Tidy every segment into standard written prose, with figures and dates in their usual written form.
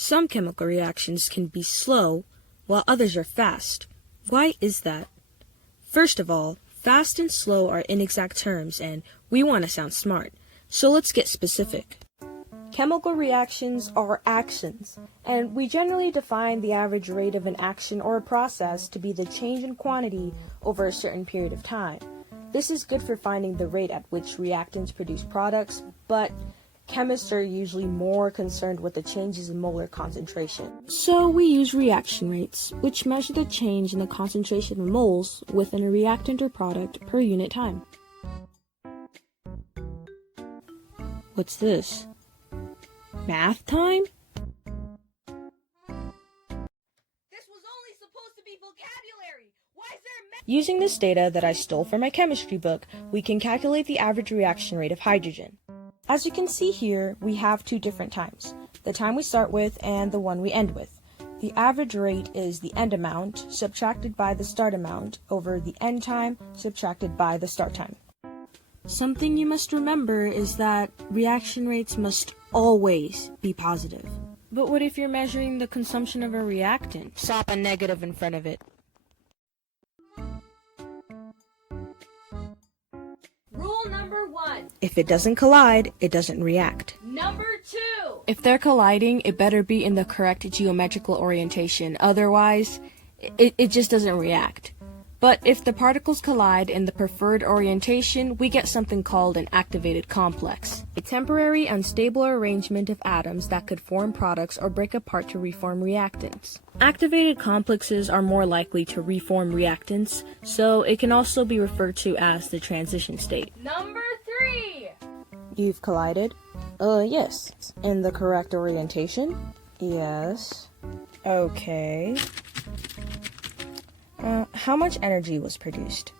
Some chemical reactions can be slow, while others are fast. Why is that? First of all, fast and slow are inexact terms, and we want to sound smart, so let's get specific. Chemical reactions are actions, and we generally define the average rate of an action or a process to be the change in quantity over a certain period of time. This is good for finding the rate at which reactants produce products, but chemists are usually more concerned with the changes in molar concentration. So we use reaction rates, which measure the change in the concentration of moles within a reactant or product per unit time. What's this? Math time? This was only supposed to be vocabulary. Why is there a Using this data that I stole from my chemistry book, we can calculate the average reaction rate of hydrogen. As you can see here, we have two different times, the time we start with and the one we end with. The average rate is the end amount subtracted by the start amount over the end time subtracted by the start time. Something you must remember is that reaction rates must always be positive. But what if you're measuring the consumption of a reactant? Slap a negative in front of it. Rule number 1. If it doesn't collide, it doesn't react. Number 2. If they're colliding, it better be in the correct geometrical orientation. Otherwise, it just doesn't react. But if the particles collide in the preferred orientation, we get something called an activated complex, a temporary unstable arrangement of atoms that could form products or break apart to reform reactants. Activated complexes are more likely to reform reactants, so it can also be referred to as the transition state. Number 3. You've collided? Yes. In the correct orientation? Yes. Okay. How much energy was produced?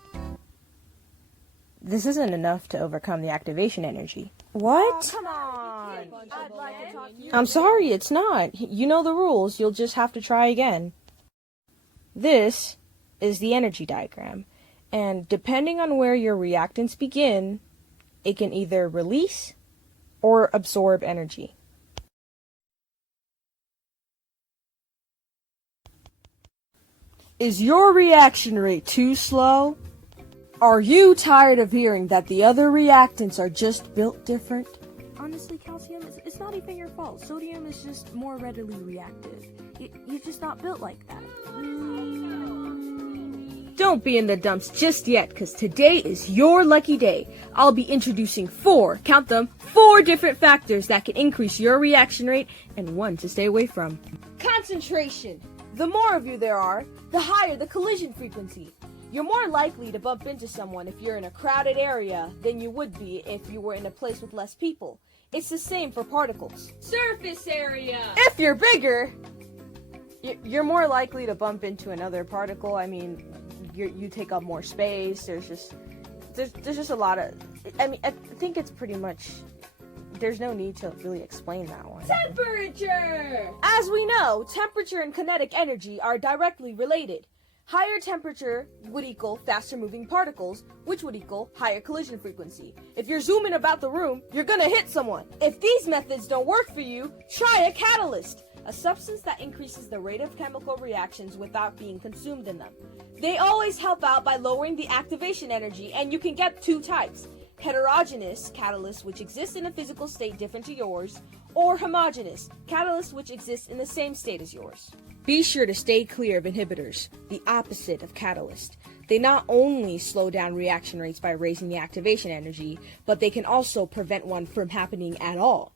This isn't enough to overcome the activation energy. What? Come on. I'd like to talk to you. I'm sorry, it's not. You know the rules. You'll just have to try again. This is the energy diagram, and depending on where your reactants begin, it can either release or absorb energy. Is your reaction rate too slow? Are you tired of hearing that the other reactants are just built different? Honestly, calcium, it's not even your fault. Sodium is just more readily reactive. You're just not built like that. Don't be in the dumps just yet, because today is your lucky day. I'll be introducing 4 different factors that can increase your reaction rate and one to stay away from. Concentration. The more of you there are, the higher the collision frequency. You're more likely to bump into someone if you're in a crowded area than you would be if you were in a place with less people. It's the same for particles. Surface area. If you're bigger, you're more likely to bump into another particle. I mean, you take up more space. There's just a lot of. I mean, I think it's pretty much. There's no need to really explain that one. Temperature. As we know, temperature and kinetic energy are directly related. Higher temperature would equal faster moving particles, which would equal higher collision frequency. If you're zooming about the room, you're gonna hit someone. If these methods don't work for you, try a catalyst, a substance that increases the rate of chemical reactions without being consumed in them. They always help out by lowering the activation energy, and you can get 2 types. Heterogeneous catalysts, which exist in a physical state different to yours, or homogeneous catalysts, which exist in the same state as yours. Be sure to stay clear of inhibitors, the opposite of catalyst. They not only slow down reaction rates by raising the activation energy, but they can also prevent one from happening at all.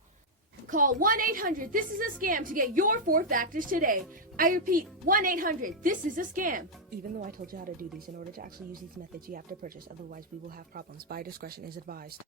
Call 1-800-THIS-IS-A-SCAM to get your 4 factors today. I repeat, 1-800-THIS-IS-A-SCAM. Even though I told you how to do these, in order to actually use these methods, you have to purchase. Otherwise, we will have problems. Buyer discretion is advised.